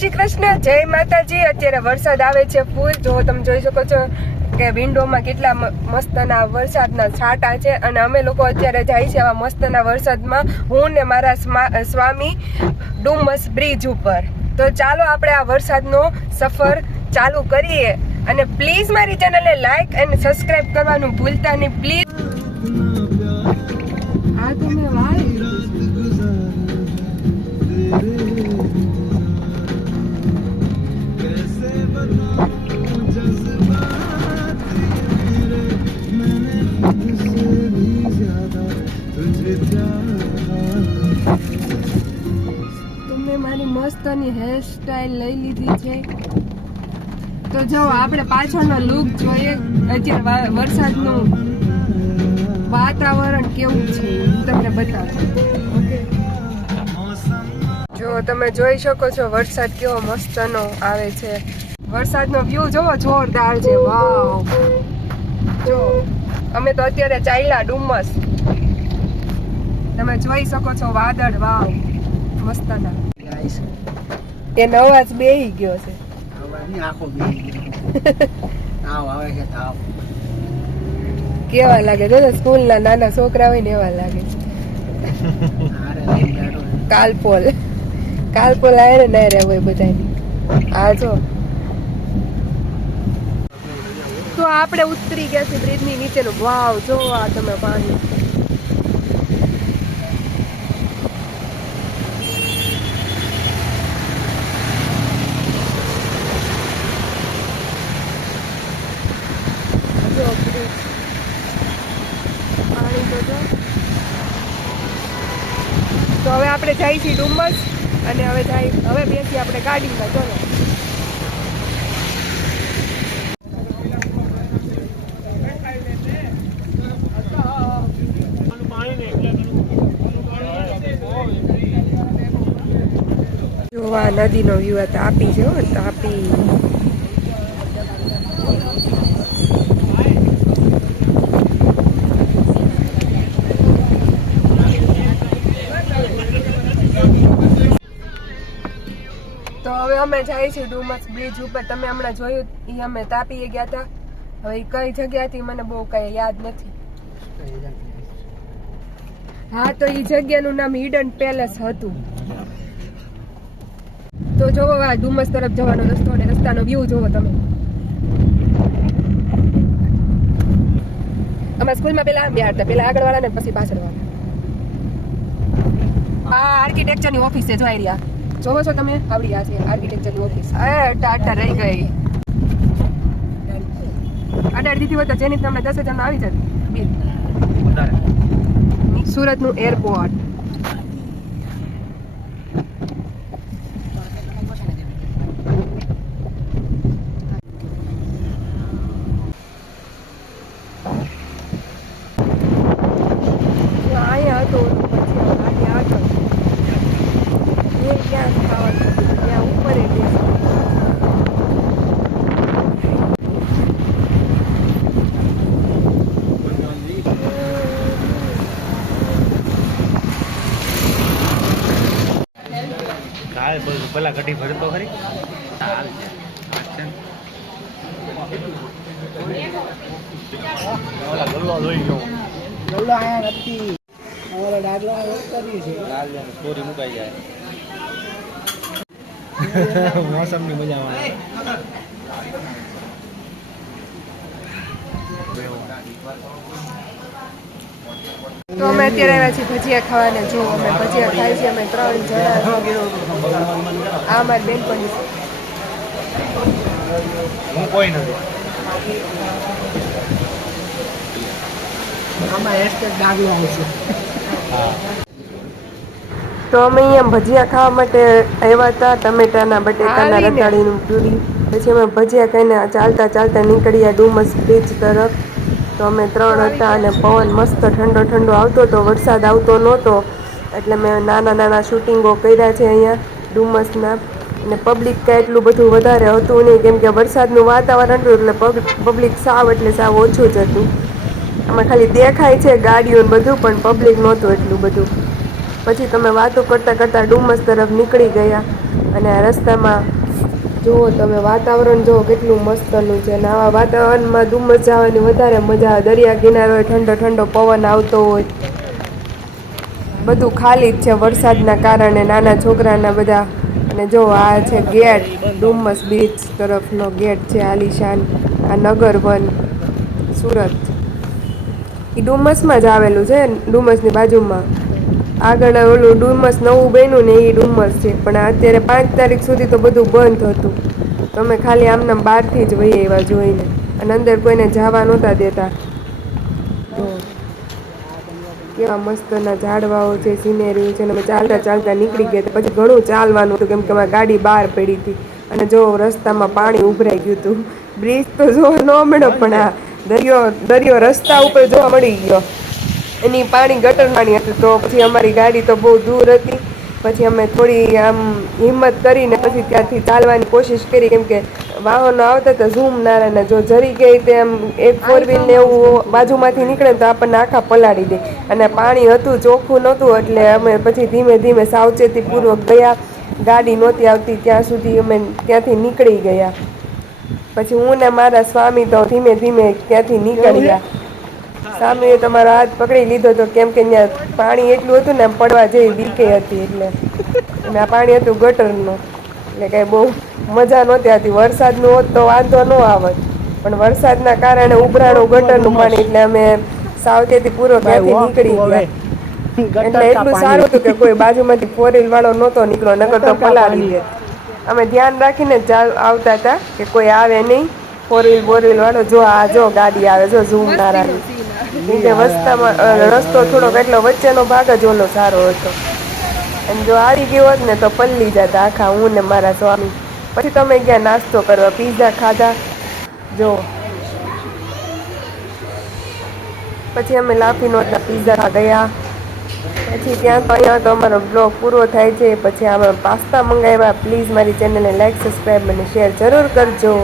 શ્રી કૃષ્ણ, જય માતાજી। અત્યારે વરસાદ આવે છે ફૂલ, જો તમે જોઈ શકો છો કે વિન્ડોમાં કેટલા મસ્તના વરસાદના છાંટા છે અને અમે લોકો અત્યારે જાય છે આવા મસ્તના વરસાદમાં, હું ને મારા સ્વામી ડુમસ બ્રિજ ઉપર। તો ચાલો આપણે આ વરસાદનો સફર ચાલુ કરીએ અને પ્લીઝ મારી ચેનલને લાઈક અને સબસ્ક્રાઇબ કરવાનું ભૂલતા નહીં પ્લીઝ। આ તો મેં વાય મારી મસ્તની હેર સ્ટાઈલ લઈ લીધી છે। તો જો આપણે પાછળનો લુક જોઈએ, અત્યારે વરસાદનું વાતાવરણ કેવું છે તમને બતાવું। જો તમે જોઈ શકો છો વરસાદ કેવો મસ્તનો આવે છે, વરસાદનો વ્યૂ જોવો જોરદાર છે, વાવ। જો અમે તો અત્યારે ચાલ્યા ડુમસ, તમે જોઈ શકો છો વાદળ, વાવ મસ્તના। એનો અવાજ બેહી ગયો છે, કેવા લાગે છે સ્કૂલ ના નાના છોકરા હોય ને એવા લાગે છે। કાલપોલ આયરે ના રે હોય બધાની। આ જો તો આપણે ઉતરી ગયા છે બ્રિજ ની નીચેનું, વાવ જો આ તમે પાણી। તો હવે આપણે જઈએ છીએ ડુમસ અને હવે બેસી આપણે ગાડીમાં। ચલો જોવા નદીનો વ્યૂ, તાપી છે, તાપી। તો હવે અમે જઈએ છીએ ડુમસ બ્રિજ ઉપર। તમે હમણાં જોયું એ અમે તાપીએ ગયા હતા, હવે એ કઈ જગ્યા હતી મને બહુ કઈ યાદ નથી। હા, તો એ જગ્યાનું નામ હિડન પેલેસ હતું। તો જોવો આ ડુમસ તરફ જવાનો રસ્તો અને રસ્તાનો વ્યૂ જોવો તમે। અમારા સ્કૂલમાં પેલા આમ બેહાડતા, પેલા આગળ વાળા ને પછી પાછળ વાળા। આ આર્કિટેક્ચરની ઓફિસ છે, જોઈ રહ્યા જોવો છો તમે, આવડી આ છે આર્કિટેક્ચરની ઓફિસ। ટાટા રહી ગઈ, અડાડી દીધી હોત તો જેની તમને 10,000 નો આવી જત બિલ। સુરતનું એરપોર્ટ। અહીંયા હતું પછી આગળ ક્યાં ખાવાનું ત્યાં ઉપર પેલા કઢી ભરતો ખરી ગલ્લો જોઈ ગયો, ગલ્લો આયા નથી, અમારો ડાગલો કરી છે, ચોરી મુકાઈ જાય। મોસમની મજા આવે। તો અમે અત્યારે આવ્યા છીએ ભજીયા ખાવાને। જો અમે ભજીયા ખાઈ છીએ, અમે 3 જણા। આ મારી બેનપણી છે, હું કોઈ નથી। આમાં હેશટેગ ડાગલો આવશે। તો અમે અહીંયા ભજીયા ખાવા માટે આવ્યા હતા, ટમેટાના બટેકાના રતાળીનું પ્યુરી। પછી અમે ભજીયા ખાઈને ચાલતા નીકળ્યા ડુમસ બ્રિજ તરફ। તો અમે 3 હતા અને પવન મસ્ત ઠંડો ઠંડો આવતો હતો, વરસાદ આવતો નહોતો, એટલે મેં નાના શૂટિંગો કર્યા છે અહીંયા ડુમસના। અને પબ્લિક કાંઈ એટલું બધું વધારે હતું નહીં, કેમ કે વરસાદનું વાતાવરણ હતું એટલે પબ્લિક સાવ ઓછું જ હતું। આમાં ખાલી દેખાય છે ગાડીઓ બધું, પણ પબ્લિક નહોતું એટલું બધું। પછી તમે વાતો કરતા કરતા ડુમસ તરફ નીકળી ગયા અને આ રસ્તામાં જુઓ તમે વાતાવરણ જુઓ કેટલું મસ્તનું છે અને આવા વાતાવરણમાં ધુમ્મસ જવાની વધારે મજા આવે. દરિયા કિનારો હોય, ઠંડો ઠંડો પવન આવતો હોય. બધું ખાલી જ છે વરસાદના કારણે. નાના છોકરાના બધા અને જો આ છે ગેટ ડુમસ બીચ તરફનો ગેટ છે આલિશાન. આ નગરવન સુરત એ ડુમસમાં જ આવેલું છે. ડુમસની બાજુમાં આગળ ઓલું ડુમસ નવું બન્યું ને એ ડુમસ છે. પણ અત્યારે 5 તારીખ સુધી તો બધું બંધ હતું. તમે ખાલી આમના બહારથી જ વહી એવા જોઈને અને અંદર કોઈને જવા નહોતા દેતા. જો કેવા મસ્તના ઝાડવાઓ છે, સિનેરી છે. અમે ચાલતા ચાલતા નીકળી ગયા. પછી ઘણું ચાલવાનું હતું કેમ કે અમારી ગાડી બહાર પડી હતી. અને જો રસ્તામાં પાણી ઉભરાઈ ગયું હતું. બ્રિજ તો જોવા ન મળ્યો પણ આ દરિયો રસ્તા ઉપર જોવા મળી ગયો. એની પાણી ગટર પાણી હતું તો પછી અમારી ગાડી તો બહુ દૂર હતી. પછી અમે થોડી આમ હિંમત કરીને પછી ત્યાંથી ચાલવાની કોશિશ કરી કેમ કે વાહનો આવતા હતા ઝૂમ નારાના. જો જરી ગઈ તેમ એક 4 વ્હીલ ને એવું બાજુમાંથી નીકળે તો આપણને આખા પલાળી દે. અને પાણી હતું ચોખ્ખું નહોતું એટલે અમે પછી ધીમે ધીમે સાવચેતીપૂર્વક ગયા. ગાડી નહોતી આવતી ત્યાં સુધી અમે ત્યાંથી નીકળી ગયા. પછી હું ને મારા સ્વામી તો ધીમે ધીમે ત્યાંથી નીકળ્યા. સ્વામીએ તમારો હાથ પકડી લીધો હતો કેમ કે ત્યાં પાણી એટલું હતું ને આમ પડવા જેવી બીકે હતી. એટલે અને આ પાણી હતું ગટરનું એટલે કઈ બહુ મજા નહોતી આવતી. વરસાદનું હોત તો વાંધો ન આવત પણ વરસાદના કારણે ઉભરાણું ગટરનું પાણી એટલે અમે સાવચેતીપૂર્વક ત્યાંથી નીકળી ગયા. એટલે એટલું સારું હતું કે કોઈ બાજુમાંથી 4 વ્હીલ વાળો નહોતો નીકળ્યો નકર તો પલાળી દેત. અમે ધ્યાન રાખીને જ આવતા હતા કે કોઈ આવે નહીં 4 વ્હીલ વાળો. જો આ જો ગાડી આવે જો ઝૂમ નારાની. કેમ કે રસ્તો થોડોક એટલો વચ્ચેનો ભાગ જ ઓલો સારો હતો. અને જો આવી ગયો હોત ને તો પલ્લી જતા આખા હું ને મારા સ્વામી. પછી તમે ગયા નાસ્તો કરવા, પીઝા ખાધા. જો પછી અમે લાફીનોટના પીઝા ગયા. પછી ત્યાં તો અહીંયા તો અમારો બ્લોગ પૂરો થાય છે. પછી અમે પાસ્તા મંગાવ્યા. પ્લીઝ મારી ચેનલને લાઈક, સબસ્ક્રાઈબ અને શેર જરૂર કરજો.